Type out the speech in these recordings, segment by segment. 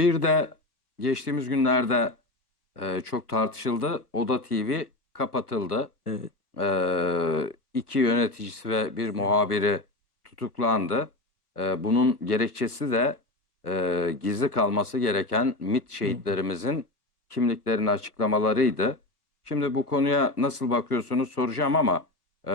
bir de geçtiğimiz günlerde e, çok tartışıldı. Oda TV kapatıldı. Evet. E, iki yöneticisi ve bir muhabiri tutuklandı. E, bunun gerekçesi de e, gizli kalması gereken MİT şehitlerimizin kimliklerini açıklamalarıydı. Şimdi bu konuya nasıl bakıyorsunuz soracağım ama e,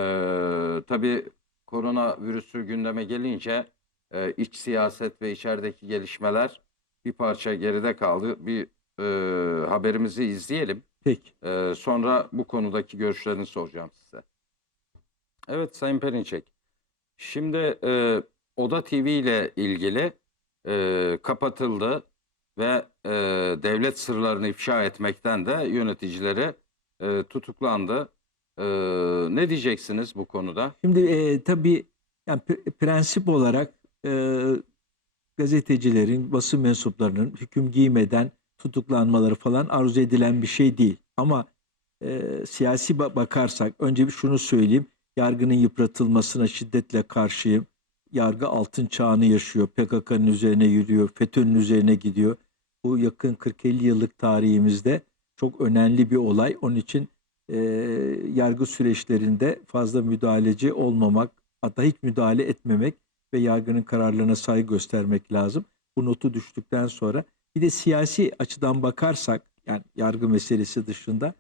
tabii koronavirüsü gündeme gelince e, iç siyaset ve içerideki gelişmeler bir parça geride kaldı. Bir e, haberimizi izleyelim. Peki. E, sonra bu konudaki görüşlerini soracağım size. Evet Sayın Perinçek. Şimdi e, Oda TV ile ilgili e, kapatıldı ve e, devlet sırlarını ifşa etmekten de yöneticileri e, tutuklandı. E, ne diyeceksiniz bu konuda? Şimdi e, tabii yani pre- prensip olarak e, gazetecilerin, basın mensuplarının hüküm giymeden tutuklanmaları falan arzu edilen bir şey değil. Ama e, siyasi ba- bakarsak önce bir şunu söyleyeyim. Yargının yıpratılmasına şiddetle karşıyım. Yargı altın çağını yaşıyor. PKK'nın üzerine yürüyor. FETÖ'nün üzerine gidiyor. Bu yakın 40-50 yıllık tarihimizde çok önemli bir olay. Onun için e, yargı süreçlerinde fazla müdahaleci olmamak, hatta hiç müdahale etmemek ve yargının kararlarına saygı göstermek lazım. Bu notu düştükten sonra bir de siyasi açıdan bakarsak yani yargı meselesi dışında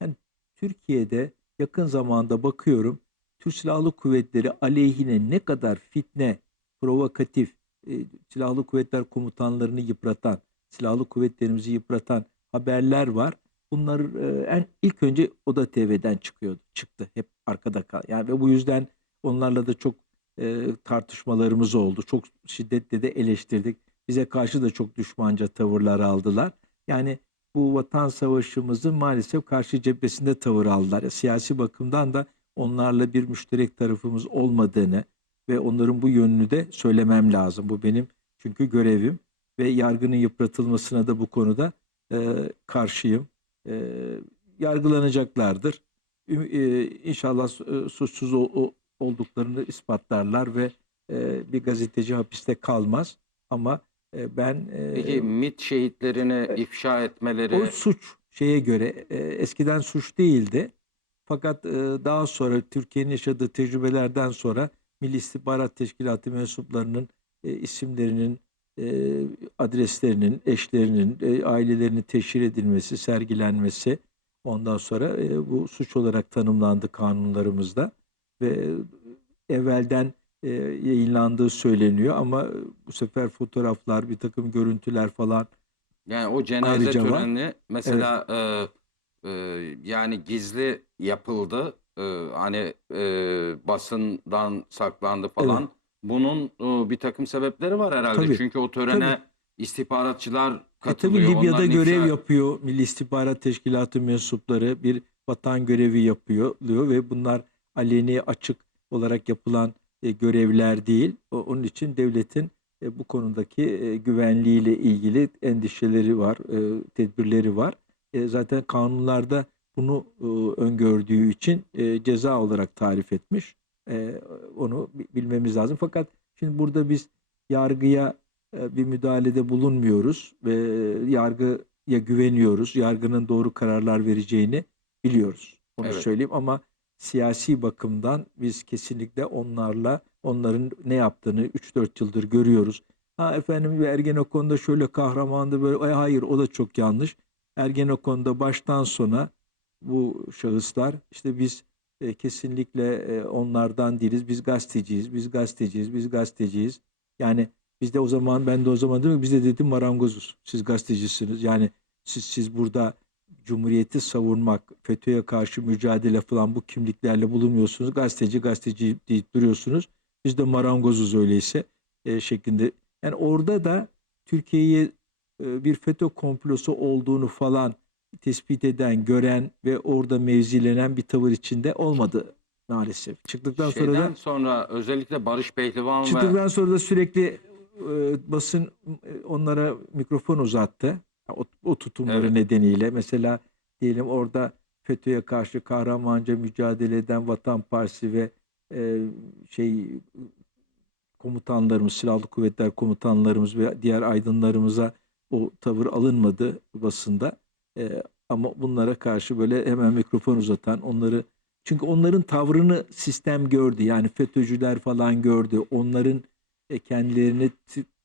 yani Türkiye'de yakın zamanda bakıyorum Türk Silahlı Kuvvetleri aleyhine ne kadar fitne, provokatif, e, Silahlı Kuvvetler komutanlarını yıpratan, Silahlı Kuvvetlerimizi yıpratan haberler var. Bunlar e, en ilk önce Oda TV'den çıkıyordu, çıktı hep arkada kal. Yani ve bu yüzden onlarla da çok e, tartışmalarımız oldu. Çok şiddetle de eleştirdik. Bize karşı da çok düşmanca tavırlar aldılar. Yani bu vatan savaşımızın maalesef karşı cephesinde tavır aldılar. Siyasi bakımdan da onlarla bir müşterek tarafımız olmadığını ve onların bu yönünü de söylemem lazım. Bu benim çünkü görevim ve yargının yıpratılmasına da bu konuda e, karşıyım. E, yargılanacaklardır. E, İnşallah e, suçsuz o- o- olduklarını ispatlarlar ve e, bir gazeteci hapiste kalmaz. Ama e, ben e, Peki MİT şehitlerini ifşa etmeleri o suç şeye göre e, eskiden suç değildi. Fakat e, daha sonra Türkiye'nin yaşadığı tecrübelerden sonra Milli İstihbarat Teşkilatı mensuplarının e, isimlerinin, e, adreslerinin, eşlerinin, e, ailelerinin teşhir edilmesi, sergilenmesi ondan sonra e, bu suç olarak tanımlandı kanunlarımızda ve evvelden e, yayınlandığı söyleniyor ama bu sefer fotoğraflar, bir takım görüntüler falan Yani o cenaze Ayrıca var. töreni mesela e, e, yani gizli yapıldı. E, hani e, basından saklandı falan. Bunun e, bir takım sebepleri var herhalde. Tabii, Çünkü o törene tabii. istihbaratçılar E tabii katılıyor. Libya'da Onların görev ifşa- yapıyor Milli İstihbarat Teşkilatı mensupları bir vatan görevi yapıyor diyor ve bunlar aleni açık olarak yapılan e, görevler değil. O- onun için devletin e, bu konudaki e, güvenliğiyle ilgili endişeleri var, e, tedbirleri var. E, zaten kanunlarda bunu e, öngördüğü için e, ceza olarak tarif etmiş. E, onu bi- bilmemiz lazım. Fakat şimdi burada biz yargıya e, bir müdahalede bulunmuyoruz ve yargıya güveniyoruz. Yargının doğru kararlar vereceğini biliyoruz. Onu Evet. söyleyeyim ama siyasi bakımdan biz kesinlikle onlarla onların ne yaptığını 3-4 yıldır görüyoruz. Ha efendim bir Ergenekon'da şöyle kahramandı böyle Ay, hayır o da çok yanlış. Ergenekon'da baştan sona bu şahıslar işte biz e, kesinlikle e, onlardan değiliz. Biz gazeteciyiz, biz gazeteciyiz, biz gazeteciyiz. Yani biz de o zaman ben de o zaman dedim ki, biz de dedim marangozuz. Siz gazetecisiniz. Yani siz siz burada Cumhuriyeti savunmak, FETÖ'ye karşı mücadele falan bu kimliklerle bulunmuyorsunuz. Gazeteci gazeteci deyip duruyorsunuz. Biz de marangozuz öyleyse e, şeklinde. Yani orada da Türkiye'yi e, bir FETÖ komplosu olduğunu falan tespit eden, gören ve orada mevzilenen bir tavır içinde olmadı maalesef. Çıktıktan sonra da Şeyden sonra özellikle Barış Pehlivan ve Çıktıktan sonra da sürekli e, basın e, onlara mikrofon uzattı. O, o tutumları Evet. nedeniyle. Mesela diyelim orada FETÖ'ye karşı kahramanca mücadele eden Vatan Partisi ve e, şey komutanlarımız, silahlı kuvvetler komutanlarımız ve diğer aydınlarımıza o tavır alınmadı basında. E, ama bunlara karşı böyle hemen mikrofon uzatan onları çünkü onların tavrını sistem gördü. Yani FETÖ'cüler falan gördü. Onların e, kendilerini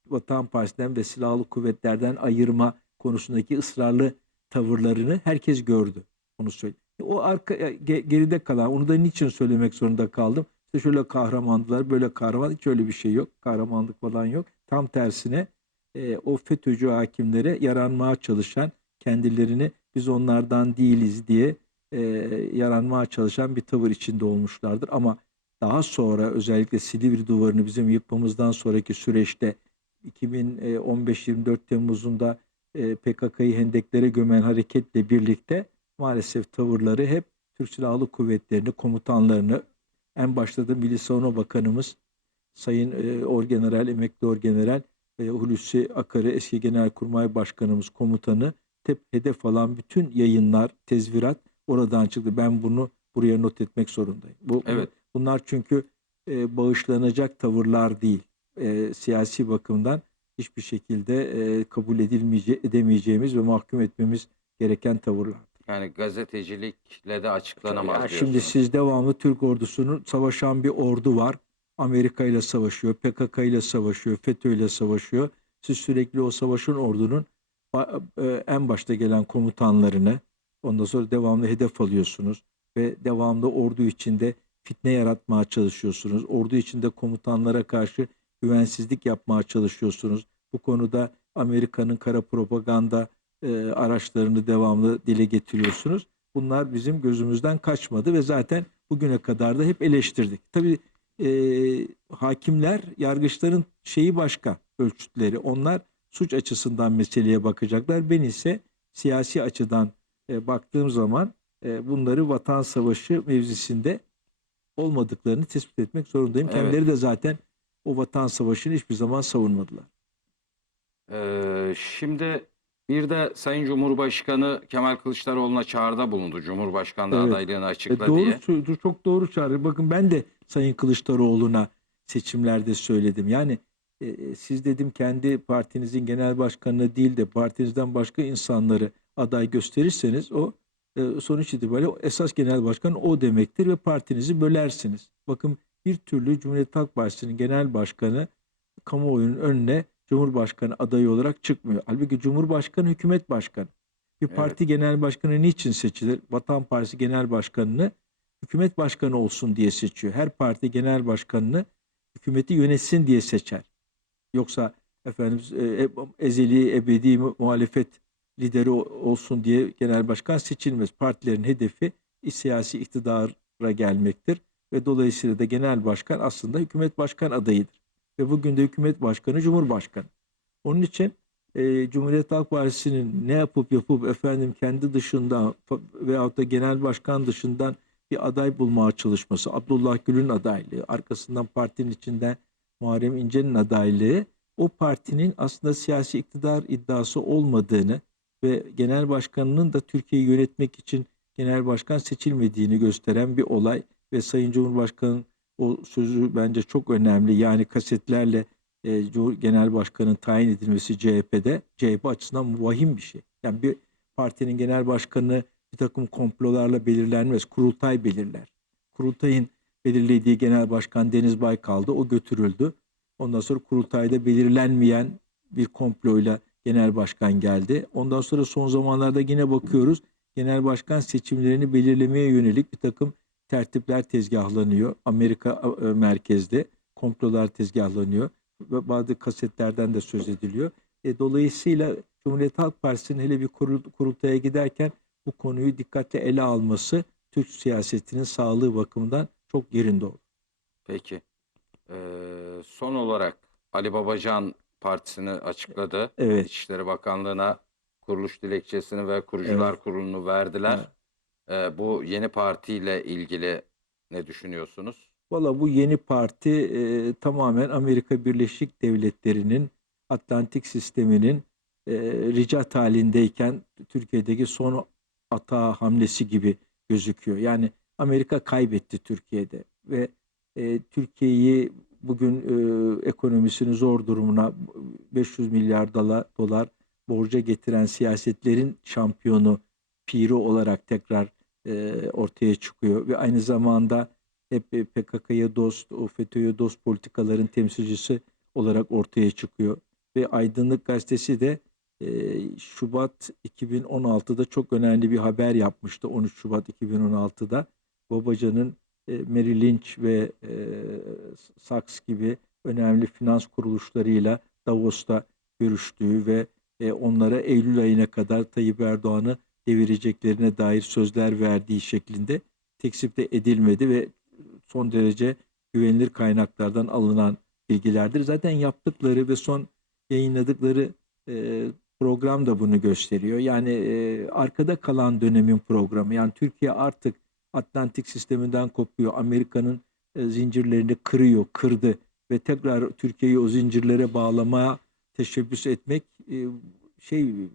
Vatan Partisi'nden ve silahlı kuvvetlerden ayırma konusundaki ısrarlı tavırlarını herkes gördü. Onu söyleyeyim. O arka e, ge- geride kalan onu da niçin söylemek zorunda kaldım? İşte şöyle kahramandılar, böyle kahraman hiç öyle bir şey yok. Kahramanlık falan yok. Tam tersine e, o FETÖ'cü hakimlere yaranmaya çalışan, kendilerini biz onlardan değiliz diye e, yaranmaya çalışan bir tavır içinde olmuşlardır. Ama daha sonra özellikle Silivri duvarını bizim yıkmamızdan sonraki süreçte 2015-24 Temmuz'unda e, PKK'yı hendeklere gömen hareketle birlikte maalesef tavırları hep Türk Silahlı Kuvvetleri'ni, komutanlarını, en başta da Milli Savunma Bakanımız Sayın e, Orgeneral, Emekli Orgeneral e, Hulusi Akarı, eski Genelkurmay Başkanımız, komutanı tep hedef alan bütün yayınlar, tezvirat oradan çıktı. Ben bunu buraya not etmek zorundayım. Bu, Evet. Bunlar çünkü e, bağışlanacak tavırlar değil. E, siyasi bakımdan hiçbir şekilde e, kabul edilmeyece edemeyeceğimiz ve mahkum etmemiz gereken tavırlar. Yani gazetecilikle de açıklanamaz Ya diyorsunuz. şimdi siz devamlı Türk ordusunun savaşan bir ordu var. Amerika ile savaşıyor, PKK ile savaşıyor, FETÖ ile savaşıyor. Siz sürekli o savaşın ordunun e, en başta gelen komutanlarını ondan sonra devamlı hedef alıyorsunuz ve devamlı ordu içinde fitne yaratmaya çalışıyorsunuz. Ordu içinde komutanlara karşı güvensizlik yapmaya çalışıyorsunuz. Bu konuda Amerika'nın kara propaganda e, araçlarını devamlı dile getiriyorsunuz. Bunlar bizim gözümüzden kaçmadı ve zaten bugüne kadar da hep eleştirdik. Tabii e, hakimler, yargıçların şeyi başka ölçütleri. Onlar suç açısından meseleye bakacaklar. Ben ise siyasi açıdan e, baktığım zaman e, bunları vatan savaşı mevzisinde olmadıklarını tespit etmek zorundayım. Evet. Kendileri de zaten o vatan savaşını hiçbir zaman savunmadılar. Ee, şimdi bir de Sayın Cumhurbaşkanı Kemal Kılıçdaroğlu'na çağrıda bulundu. Cumhurbaşkanlığı Evet. adaylığını E, açıkla doğru diye. çok doğru çağrı. Bakın ben de Sayın Kılıçdaroğlu'na seçimlerde söyledim. Yani e, siz dedim kendi partinizin genel başkanını değil de partinizden başka insanları aday gösterirseniz o e, sonuç itibariyle esas genel başkan o demektir ve partinizi bölersiniz. Bakın bir türlü Cumhuriyet Halk Partisi'nin genel başkanı kamuoyunun önüne Cumhurbaşkanı adayı olarak çıkmıyor. Halbuki Cumhurbaşkanı hükümet başkanı. Bir Evet. parti genel başkanı niçin seçilir? Vatan Partisi genel başkanını hükümet başkanı olsun diye seçiyor. Her parti genel başkanını hükümeti yönetsin diye seçer. Yoksa efendim e, e, ezeli ebedi mu- muhalefet lideri olsun diye genel başkan seçilmez. Partilerin hedefi siyasi iktidara gelmektir ve dolayısıyla da genel başkan aslında hükümet başkan adayıdır. Ve bugün de hükümet başkanı cumhurbaşkanı. Onun için e, Cumhuriyet Halk Partisi'nin ne yapıp yapıp efendim kendi dışında veyahut da genel başkan dışından bir aday bulmaya çalışması, Abdullah Gül'ün adaylığı, arkasından partinin içinden Muharrem İnce'nin adaylığı o partinin aslında siyasi iktidar iddiası olmadığını ve genel başkanının da Türkiye'yi yönetmek için genel başkan seçilmediğini gösteren bir olay ve Sayın Cumhurbaşkanı'nın o sözü bence çok önemli. Yani kasetlerle e, Genel Başkanı'nın tayin edilmesi CHP'de CHP açısından vahim bir şey. Yani bir partinin genel başkanı bir takım komplolarla belirlenmez. Kurultay belirler. Kurultayın belirlediği genel başkan Deniz Baykal'dı. O götürüldü. Ondan sonra kurultayda belirlenmeyen bir komployla genel başkan geldi. Ondan sonra son zamanlarda yine bakıyoruz. Genel başkan seçimlerini belirlemeye yönelik bir takım tertipler tezgahlanıyor. Amerika e, merkezde komplolar tezgahlanıyor. Ve bazı kasetlerden de söz ediliyor. E, dolayısıyla Cumhuriyet Halk Partisi'nin hele bir kurul, kurultaya giderken bu konuyu dikkatle ele alması Türk siyasetinin sağlığı bakımından çok yerinde olur. Peki. Ee, son olarak Ali Babacan Partisi'ni açıkladı. Evet. İçişleri Bakanlığı'na kuruluş dilekçesini ve kurucular kurulunu verdiler. Ee, bu yeni partiyle ilgili ne düşünüyorsunuz? Valla bu yeni parti e, tamamen Amerika Birleşik Devletleri'nin Atlantik sisteminin e, ricat halindeyken Türkiye'deki son atağa hamlesi gibi gözüküyor. Yani Amerika kaybetti Türkiye'de ve e, Türkiye'yi bugün e, ekonomisinin zor durumuna 500 milyar dolar, dolar borca getiren siyasetlerin şampiyonu, piri olarak tekrar e, ortaya çıkıyor ve aynı zamanda hep e, PKK'ya dost, FETÖ'ye dost politikaların temsilcisi olarak ortaya çıkıyor. Ve Aydınlık Gazetesi de e, Şubat 2016'da çok önemli bir haber yapmıştı. 13 Şubat 2016'da Babacan'ın e, Merrill Lynch ve e, Saks gibi önemli finans kuruluşlarıyla Davos'ta görüştüğü ve onlara Eylül ayına kadar Tayyip Erdoğan'ı devireceklerine dair sözler verdiği şeklinde tekzip de edilmedi ve son derece güvenilir kaynaklardan alınan bilgilerdir. Zaten yaptıkları ve son yayınladıkları e, program da bunu gösteriyor. Yani e, arkada kalan dönemin programı. Yani Türkiye artık Atlantik sisteminden kopuyor. Amerika'nın e, zincirlerini kırıyor, kırdı ve tekrar Türkiye'yi o zincirlere bağlamaya teşebbüs etmek şey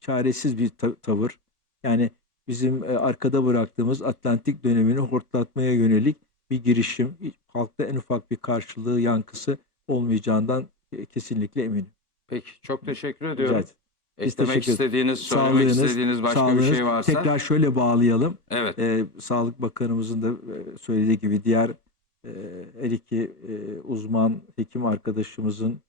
çaresiz bir ta- tavır. Yani bizim e, arkada bıraktığımız Atlantik dönemini hortlatmaya yönelik bir girişim. Halkta en ufak bir karşılığı, yankısı olmayacağından e, kesinlikle eminim. Peki çok teşekkür Rica ediyorum. ederim. Biz Eklemek teşekkür- istediğiniz, söylemek Sağlığınız, istediğiniz başka bir sağlığınız. şey varsa. Tekrar şöyle bağlayalım. Evet. Ee, Sağlık Bakanımızın da e, söylediği gibi diğer e, her iki e, uzman hekim arkadaşımızın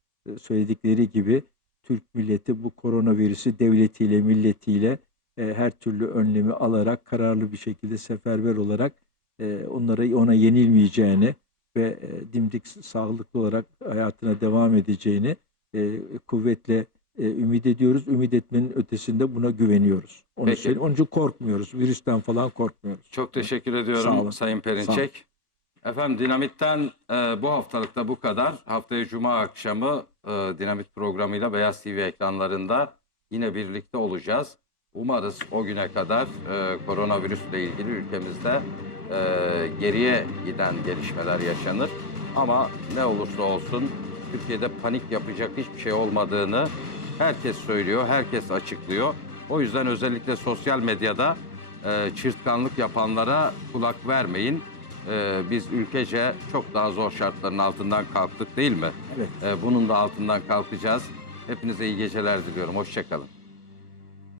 söyledikleri gibi Türk milleti bu koronavirüsü devletiyle, milletiyle e, her türlü önlemi alarak kararlı bir şekilde seferber olarak e, onlara ona yenilmeyeceğini ve e, dimdik sağlıklı olarak hayatına devam edeceğini e, kuvvetle e, ümit ediyoruz. Ümit etmenin ötesinde buna güveniyoruz. Onu Peki. söyleyeyim. Onun için korkmuyoruz. Virüsten falan korkmuyoruz. Çok teşekkür Sağ ediyorum olun. Sayın Sağ olun. Perinçek. Efendim Dinamit'ten e, bu haftalıkta bu kadar. Haftaya Cuma akşamı e, Dinamit programıyla Beyaz TV ekranlarında yine birlikte olacağız. Umarız o güne kadar e, koronavirüsle ilgili ülkemizde e, geriye giden gelişmeler yaşanır. Ama ne olursa olsun Türkiye'de panik yapacak hiçbir şey olmadığını herkes söylüyor, herkes açıklıyor. O yüzden özellikle sosyal medyada e, çırtkanlık yapanlara kulak vermeyin. E, biz ülkece çok daha zor şartların altından kalktık değil mi? Evet. E, bunun da altından kalkacağız. Hepinize iyi geceler diliyorum. Hoşçakalın.